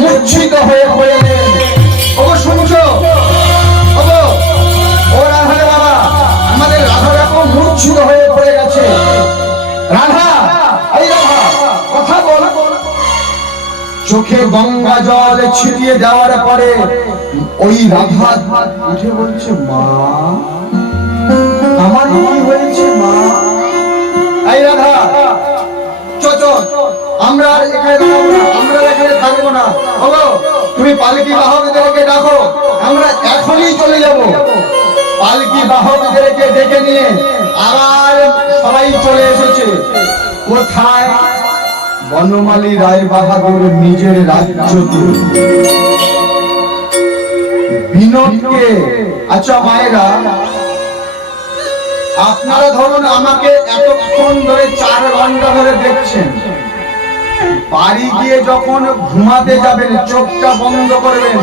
মূর্ছিত হয়ে পড়লেন। ওগো শুনছো? ওগো ও রাধা বাবা, আমাদের রাধা দেখো মূর্ছিত হয়ে পড়ে গেছে। রাধা, এই রাধা কথা বল। চোখে গঙ্গা জল ছিটিয়ে দেওয়ার পরে ওই রাধা উঠে বলছে, মা আমার কি হয়েছে মা? এই রাধা আমরা এখানে থাকবো না। তুমি পালকি বাহকদেরকে ডাকো, আমরা এখনই চলে যাব। পালকি বাহকদেরকে ডেকে নিয়ে আবার সবাই চলে এসেছে। কোথায়? বনমালী রায় বাহাদুর নিজের রাজ্য বিনোদকে। আচ্ছা মায়েরা, আপনারা ধরুন আমাকে এতক্ষণ ধরে 4 ঘন্টা ধরে দেখছেন, বাড়ি গিয়ে যখন ঘুমাতে যাবেন চোখটা বন্ধ করবেন,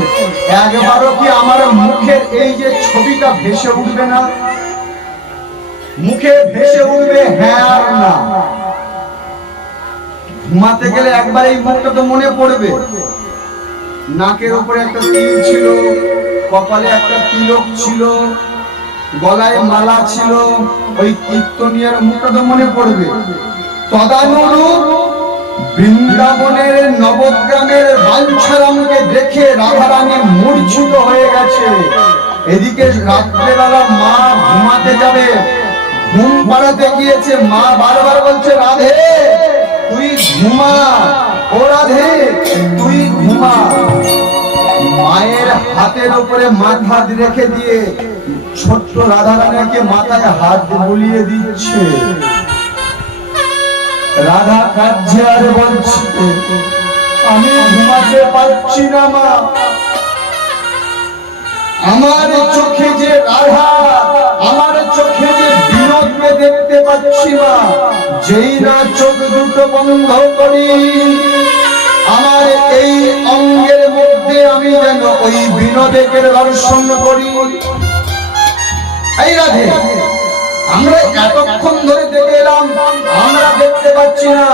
একবারও কি আমার মুখের এই যে ছবিটা ভেসে উঠবে না? মুখে ভেসে উঠবে হ্যাঁ আর না? ঘুমাতে গেলে একবার এই মুখটা তো মনে পড়বে। নাকের উপরে একটা তিল ছিল, কপালে একটা তিলক ছিল, গলায় মালা ছিল, ওই কীর্তনিয়ার মুখটা তো মনে পড়বে। তদানুরূপ বৃন্দাবনের নবগ্রামের বাঞ্ছারামকে দেখে রাধারানী মূর্ছিত হয়ে গেছে। এদিকে রাত্রেবেলা মা ঘুমাতে যাবে, ঘুম পাড়াতে গিয়েছে। মা বারবার বলছে, রাধে তুই ঘুমা, ও রাধে তুই ঘুমা। মায়ের হাতের উপরে মাথা রেখে দিয়ে ছোট্ট রাধারানীকে মাথায় হাত বুলিয়ে দিচ্ছে। রাধা কাঁদছে আর বলছে, আমি ঘুমাতে পারছি না মা, আমার চোখে যে রাধা, আমার চোখে যে বিনোদকে দেখতে পাচ্ছি না। যেই না চোখ দুটো বন্ধ করি, আমার এই অঙ্গের মধ্যে আমি যেন ওই বিনোদকে দর্শন করি। এই রাধে, আমরা এতক্ষণ ধরে দেখে এলাম, আমরা দেখতে পাচ্ছি না।